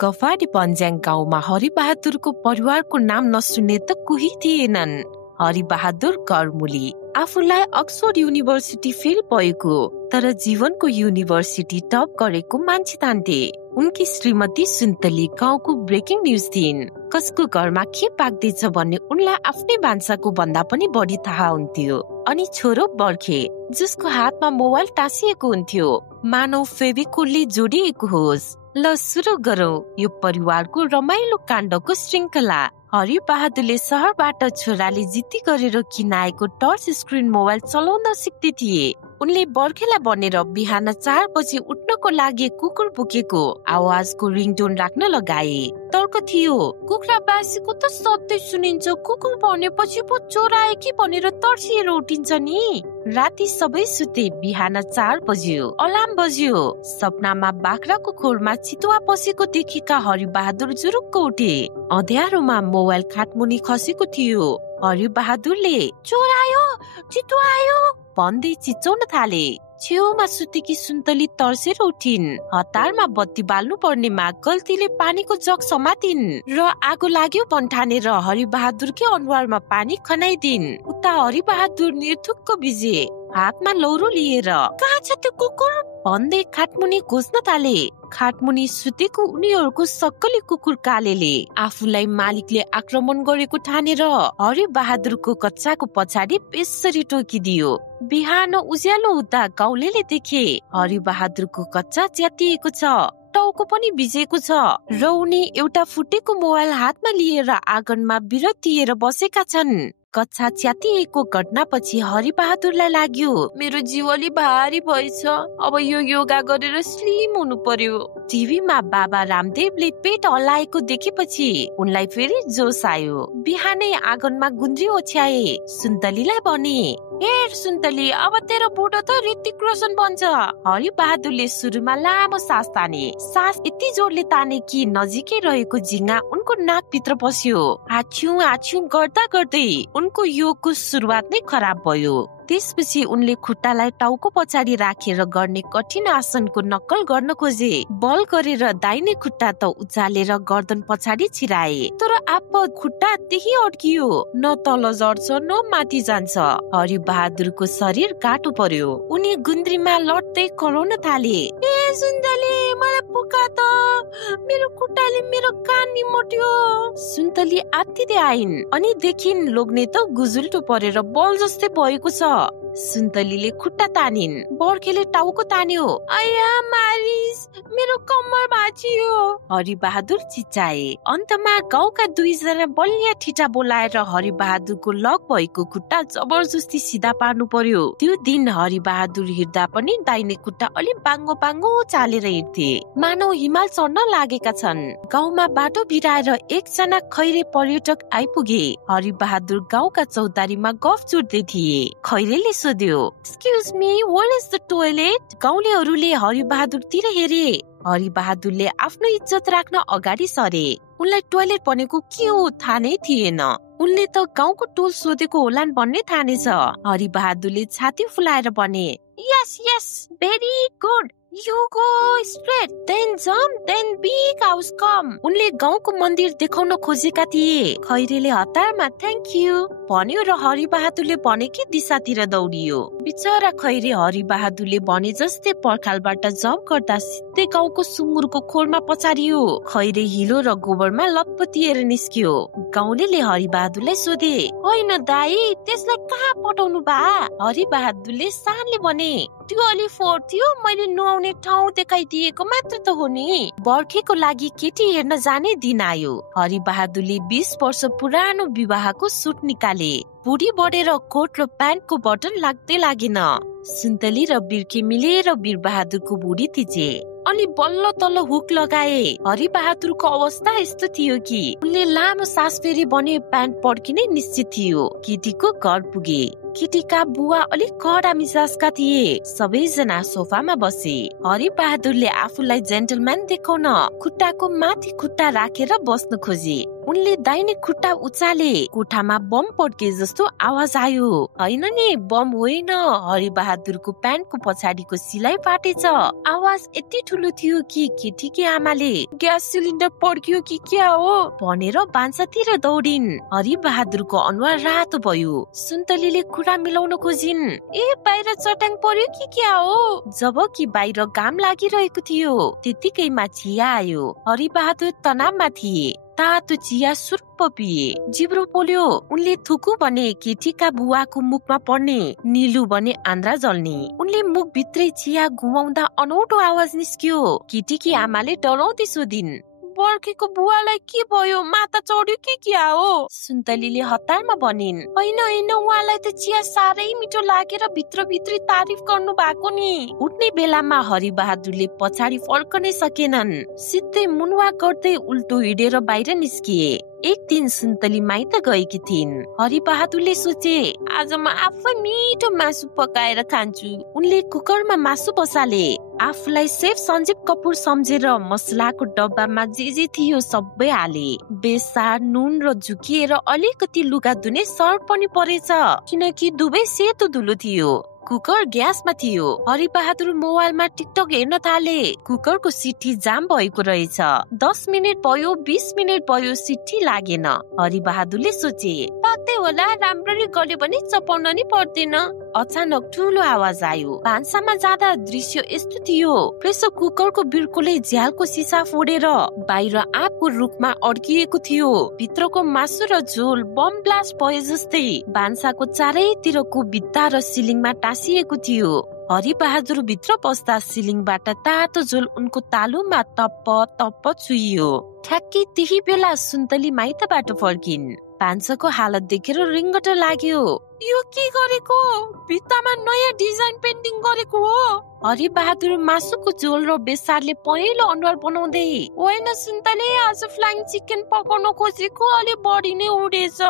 गफाडी पन्ज्याङ गाउँमा हरिबहादुरको परिवारको नाम नसुन्ने त कोही थिएनन्। हरिबहादुर करमुली आफूलाई अक्सफोर्ड युनिभर्सिटी फेल भएको तर जीवनको युनिभर्सिटी टप गरेको मान्छे तान्थे। उनकी श्रीमती सुन्तली गाउँको ब्रेकिङ न्युज थिइन्। कसको घरमा के पाक्दैछ भन्ने उनलाई आफ्नै भान्साको भन्दा पनि बढी थाहा हुन्थ्यो। अनि छोरो बर्खे जसको हातमा मोबाइल टाँसिएको हुन्थ्यो, मानव फेभिकोलले जोडिएको होस्। ल सुरु गरौँ यो परिवारको रमाइलो काण्डको श्रृङ्खला। हरिबहादुरले शहरबाट छोराले जिद्दी गरेर किनाएको टच स्क्रिन मोबाइल चलाउन सिक्दै थिए। उनले बर्खेलाई भनेर बिहान 4 बजे उठ्नको लागि कुकुर भुकेको आवाजको रिङटोन राख्न लगाए। तर्क थियो, कुखुरा बासीको त सधैँ सुनिन्छ, कुकुर भनेपछि पो चोराए कि भनेर तर्सिएर उठिन्छ नि। राति सबै सुते। बिहान 4 बज्यो, अलार्म बज्यो। सपनामा बाख्राको खोरमा चितुवा पसेको देखेका हरिबहादुर जुरुक्क उठे। अँध्यारोमा मोबाइल खाटमुनि खसेको थियो। हरिबहादुरले चोरायो, चितुवा आयो भन्दै चिच्याउन थाले। छेउमा सुतेकी सुन्तली तर्सेर उठिन्। हतारमा बत्ती बाल्नु पर्नेमा गल्तीले पानीको जग समातिन् र आगो लाग्यो भन्ठानेर हरिबहादुरकै अनुहारमा पानी खनाइदिन्। उता हरिबहादुर निर्धुक्क भिजे, हातमा लौरो लिएर कहाँ छ त्यो कुकुर भन्दै खाटमुनि खोज्न थाले। खाटमुनि सुतेको उनीहरूको सक्कली कुकुर कालेले आफूलाई मालिकले आक्रमण गरेको ठानेर हरिबहादुरको कच्चाको पछाडि बेसरी टोकिदियो। बिहान उज्यालो हुँदा गाउँलेले देखे हरिबहादुरको कच्चा च्यातिएको छ, टाउको पनि भिजेको छ र उनी एउटा फुटेको मोबाइल हातमा लिएर आँगनमा बिरतिएर बसेका छन्। कच्चा च्यातिएको घटनापछि हरिबहादुरलाई लाग्यो, मेरो जीवली भारी भएछ, अब यो योगा गरेर स्लिम हुनु पर्यो। टिभीमा बाबा रामदेवले पेट हल्लाएको देखेपछि उनलाई फेरि जोस आयो। बिहानै आँगनमा गुन्द्री ओछ्याए। सुन्तलीलाई भने, हेर सुन्तली, अब तेरो बुढो त ऋतिक रोशन बन्छ। हरिबहादुरले सुरुमा लामो सास ताने। सास यति जोडले ताने कि नजिकै रहेको झिङ्गा उनको नाकभित्र पस्यो। आछ्यु आछ्यु गर्दा गर्दै उनको योगको सुरुवात नै खराब भयो। त्यसपछि उनले खुट्टालाई टाउको पछाडि राखेर गर्ने कठिन आसनको नक्कल गर्न खोजे। बल गरेर दाहिने खुट्टा त उचालेर गर्दन पछाडि छिराए, तर आप खुट्टा त्यही अड्कियो। न तल झर्छ न माथि जान्छ। हरिबहादुरको शरीर काटो पर्यो। उनी गुन्द्रीमा लड्दै कराउन थाले, ए सुन्तली, मलाई पुका त, मेरो खुट्टाले मेरो कान निमोट्यो। सुन्तली आत्तिदै आइन् अनि देखिन् लोग्ने त गुजुल्टो परेर बल जस्तै भएको छ। सुन्तलीले खुट्टा तानिन्। बर्खेले टाउको तान्यो, आया मारिस, मेरो कम्मर भाँचियो। हरिबहादुर चिच्चाए। अन्तमा गाउँका 2 जना बलिया ठिटा बोलाएर हरिबहादुरको लक भएको खुट्टा जबरजस्ती सिधा पार्नु पर्यो। त्यो दिन हरिबहादुर हिँड्दा पनि दाहिने खुट्टा अलि बाङ्गो बाङ्गो चालेर हिँड्थे, मानव हिमाल चढ्न लागेका छन्। गाउँमा बाटो बिराएर 1 जना खैरे पर्यटक आइपुगे। हरिबहादुर गाउँका चौतारीमा गफ जोड्दै थिए। खैरेले सोध्यो, excuse me, where is the toilet? गाउँलेहरूले हरिबहादुरतिर हेरे। हरिबहादुरले आफ्नो इज्जत राख्न अगाडि सरे। उनलाई टोयलेट भनेको के हो थाहा नै थिएन। उनले त गाउँको टोल सोधेको होलान् भन्ने ठानेछ। हरिबहादुरले छाती फुलाएर भने, yes yes, very good, you go straight, then jump, then big house come. उनले गाउँको मन्दिर देखाउन खोजेका थिए। खैरेले हतारमा थ्याङ्क यू भन्यो र हरिबहादुरले भनेकै दिशातिर दौडियो। बिचरा खैरे हरिबहादुरले भने जस्तै पर्खालबाट जम्प गर्दा सिधै गाउँको सुँगुरको खोरमा पछारियो। खैरे हिलो र गोबरमा लतपतिएर निस्कियो। गाउँलेले हरिबहादुरलाई सोधे, होइन दाई, त्यसलाई कहाँ पठाउनु बा? हरिबहादुरले शानले भने, त्यो अलि फोहोर थियो, मैले नुहाउने ठाउँ देखाइदिएको मात्र त हो नि। बर्खेको लागि केटी हेर्न जाने दिन आयो। हरिबहादुरले 20 वर्ष पुरानो विवाहको सुट निकाले। बुढी बढेर कोट र प्यान्टको बटन लाग्दै लागेन। सुन्तली र बिर्खे मिलेर वीरबहादुरको बुढी थिचे अनि बल्ल तल्ल हुक लगाए। हरिबहादुरको अवस्था यस्तो थियो कि उनले लामो सास फेरि बने प्यान्ट पड्किने निश्चित थियो। केटीको घर पुगे। केटीका बुवा अलिक कडा मिजाजका थिए। सबैजना सोफामा बसे। हरि बहादुरले आफूलाई जेन्टलम्यान देखाउन खुट्टाको माथि खुट्टा राखेर बस्न खोजे। उनले दाहिने खुट्टा उचाले। कोठामा बम पड्के जस्तो आवाज आयो। होइन नि, बम होइन, हरि बहादुरको प्यान्टको पछाडिको सिलाइ फाटेछ। आवाज यति ठुलो थियो कि केटीकी आमाले ग्यास सिलिन्डर पड्कियो कि क्या हो भनेर भान्सातिर दौडिन्। हरि बहादुरको अनुहार रातो भयो। सुन्तलीले कुरा मिलाउन खोजिन्। ए बाहिर चट्याङ पर्यो कि क्या हो? जबकि बाहिर घाम लागिरहेको थियो। त्यतिकैमा चिया आयो। हरि बहादुर तनावमा थिए। तातो चिया सुर्प पिए। जिब्रो पोल्यो। उनले थुकु भने केटीका बुवाको मुखमा पर्ने, निलु भने आन्द्रा जल्ने। उनले मुख भित्रै चिया घुमाउँदा अनौठो आवाज निस्क्यो। केटीकी आमाले डराउँदै सोधिन्, बर्खेको बुवालाई के भयो? माता चढ्यो कि क्या हो? सुन्तलीले हतारमा भनिन्, होइन उहाँलाई त चिया साह्रै मिठो लागेर भित्रभित्री तारिफ गर्नु भएको नि। उठ्ने बेलामा हरि बहादुरले पछाडि फर्कनै सकेनन्। सिधै मुनवा गर्दै उल्टो हिँडेर बाहिर निस्किए। एक दिन सुन्तली माइत गएकी थिइन्। हरि बहादुरले सोचे, आज म आफै मिठो मासु पकाएर खान्छु। उनले कुकरमा मासु बसाले। आफूलाई सेफ सञ्जीव कपुर सम्झेर मसलाको डब्बामा जे थियो सबै हाले। बेसार, नुन र झुकिएर अलिकति लुगा धुने सर्फ पनि परेछ, किनकि दुवै सेतो धुलो थियो। कुकर ग्यासमा थियो। हरि बहादुर मोबाइलमा टिकटक हेर्न थाले। कुकरको सिटी जाम भएको रहेछ। 10 मिनेट भयो, 20 मिनेट भयो, सिटी लागेन। हरि बहादुरले सोचे, पाक्दै होला, राम्ररी गल्यो भने चपाउन नि पर्दैन। अचानक ठुलो आवाज आयो। भान्सामा जाँदा दृश्य यस्तो थियो। प्रेसर कुकरको बिर्कोले झ्यालको सिसा फोडेर बाहिर आगको रुखमा अड्किएको थियो। भित्रको मासु र झोल बम ब्लास्ट भए जस्तै भान्साको चारैतिरको भित्ता र सिलिङमा टाँसिएको थियो। हरि बहादुर भित्र पस्दा सिलिङबाट तातो झोल उनको तालुमा तप्प तप्प चुइयो। ठ्याक्कै त्यही बेला सुन्तली माइतबाट फर्किन्। भान्साको हालत देखेर रिङ्गट लाग्यो। यो के गरेको? भित्तामा नयाँ डिजाइन पेन्टिङ गरेको हो? हरि बहादुर मासुको झोल र बेसारले पहेँलो अनुहार बनाउँदै, होइन सुन्तली, आज फ्लाइङ चिकन पकाउन खोजेको, अलि बढी नै उडेछ।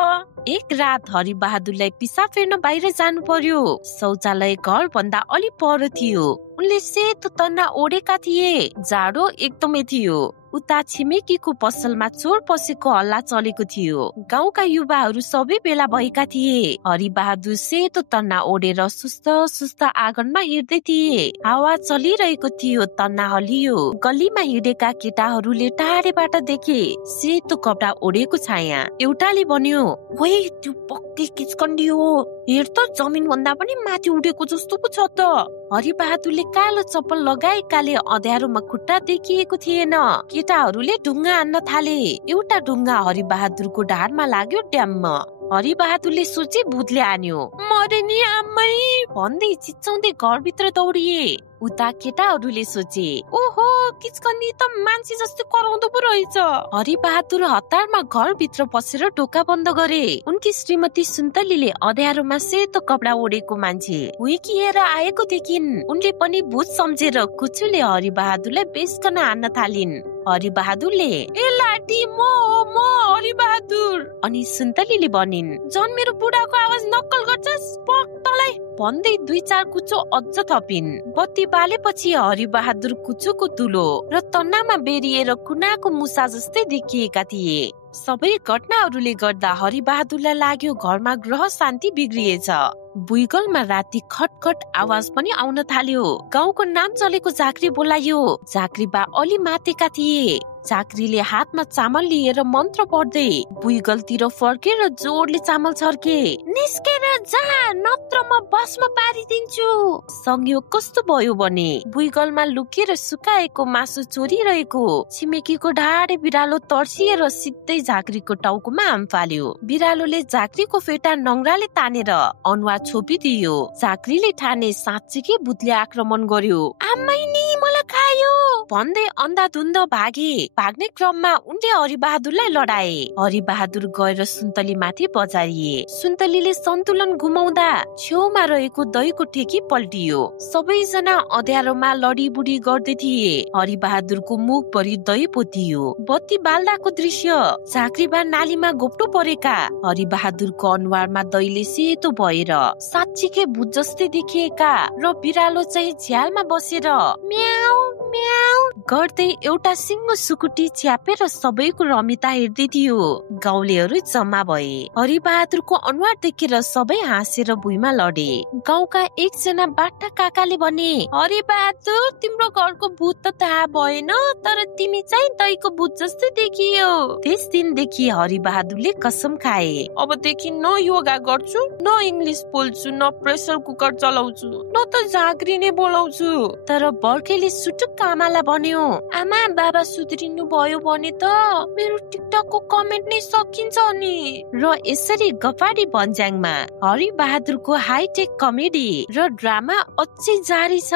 एक रात हरि बहादुरलाई पिसाब फेर्न बाहिर जानु पर्यो। शौचालय घर भन्दा अलि पर थियो। उनले सेतो तन्ना ओढेका थिए। जाडो एकदमै थियो। उता छिमेकीको पसलमा चोर पसेको हल्ला चलेको थियो। गाउँका युवाहरू सबै बेला भएका थिए। हरि बहादुर सेतो तन्ना ओढेर सुस्त सुस्त आँगनमा हिँड्दै थिए। हावा चलिरहेको थियो। तन्ना हलियो। गल्लीमा हिँडेका केटाहरूले टाढेबाट देखे सेतो कपडा ओढेको छाया। एउटाले भन्यो, ओइ त्यो पक्कै किचकन्डी हो, हेर त जमिन भन्दा पनि माथि उडेको जस्तो पो छ त। हरि बहादुरले कालो चप्पल लगाएकाले अँध्यारोमा खुट्टा देखिएको थिएन। केटाहरूले ढुङ्गा हान्न थाले। एउटा ढुङ्गा हरि बहादुरको ढाडमा लाग्यो ड्याम्म। हरि बहादुरले सोचे भूतले हान्यो। मरे नि आमै भन्दै चिच्चाउँदै घरभित्र दौडिए। उता केटाहरूले सोचे, ओहो किचकन्डी त मान्छे जस्तो कराउँदो पो रहेछ। हरि बहादुर हतारमा घरभित्र पसेर ढोका बन्द गरे। उनकी श्रीमती सुन्तलीले अँध्यारोमा सेतो कपडा ओढेको मान्छे हुइकिएर आएको देखिन्। उनले पनि भूत सम्झेर कुचुले हरि बहादुरलाई बेस्कन हान्न थालिन्। हरि बहादुरले, ए लाटी म हरि बहादुर। अनि सुन्तलीले भनिन्, जन मेरो बुढाको आवाज नक्कल गर्छस् पक्तलाई भन्दै 2-4 कुचो अझ थपिन्। बत्ती बालेपछि हरि बहादुर कुचोको तुलो र तन्नामा बेरिएर कुनाको मुसा जस्तै देखिएका थिए। सबै घटनाहरूले गर्दा हरि बहादुरलाई लाग्यो घरमा ग्रह शान्ति बिग्रिएछ। बुइगलमा राति खटखट आवाज पनि आउन थाल्यो। गाउँको नाम चलेको झाँक्री बोलायो। झाँक्री बा अलि मातेका थिए। झाँक्रीले हातमा चामल लिएर मन्त्र पढ्दै बुइगलतिर फर्केर जोडले चामल छर्के। निस्केर जा, नत्र म बसमा पारिदिन्छु। संयोग कस्तो भयो भने बुइगलमा लुकेर सुकाएको मासु चोरिरहेको छिमेकीको ढाडे बिरालो तर्सिएर सिधै झाँक्रीको टाउकोमा हाम फाल्यो। बिरालोले झाँक्रीको फेटा नङ्ग्राले तानेर अनुहार छोपिदियो। झाँक्रीले ठाने साँच्चीकै भूतले आक्रमण गर्यो। आमै नि मलाई खायो भन्दै अन्धाधुन्ध भागे। भाग्ने क्रममा उनले हरिबहादुरलाई लडाए। हरिबहादुर गएर सुन्तली माथि बजारिए। सुन्तलीले सन्तुलन गुमाउँदा छेउमा रहेको दहीको ठेकी पल्टियो। सबैजना अँध्यारोमा लडीबुडी गर्दै थिए। हरिबहादुरको मुखभरि दही पोतियो। बत्ती बाल्दाको दृश्य, झाँक्रीबा नालीमा घोप्टो परेका। हरिबहादुरको अनुहारमा दहीले सेतो भएर साँच्चीकै भूत जस्तै देखिएका र बिरालो चाहिँ झ्यालमा बसेर म्याउ म्याउ गर्दै एउटा सिङ्गो सुकुटी च्यापेर सबैको रमिता हेर्दै थियो। गाउँलेहरू जम्मा भए। हरिबहादुरको अनुहार देखेर सबै हाँसेर भुइँमा लडे। गाउँका एकजना बाठा काकाले भने, हरिबहादुर तिम्रो घरको भूत त थाहा भएन, तर तिमी चाहिँ दहीको भूत जस्तै देखियो। त्यस दिनदेखि हरिबहादुरले कसम खाए, अबदेखि न योगा गर्छु, न इङ्ग्लिस बोल्छु, न प्रेसर कुकर चलाउँछु, न त झाँक्री नै बोलाउँछु। तर बर्खेले सुटुक्क आमालाई भन्यो, आमा बाबा सुध्रिनु भयो भने त मेरो टिकटकको कमेन्ट नै सकिन्छ नि। र यसरी गफाडी भन्ज्याङमा हरिबहादुरको हाईटेक कमेडी र ड्रामा अझै जारी छ।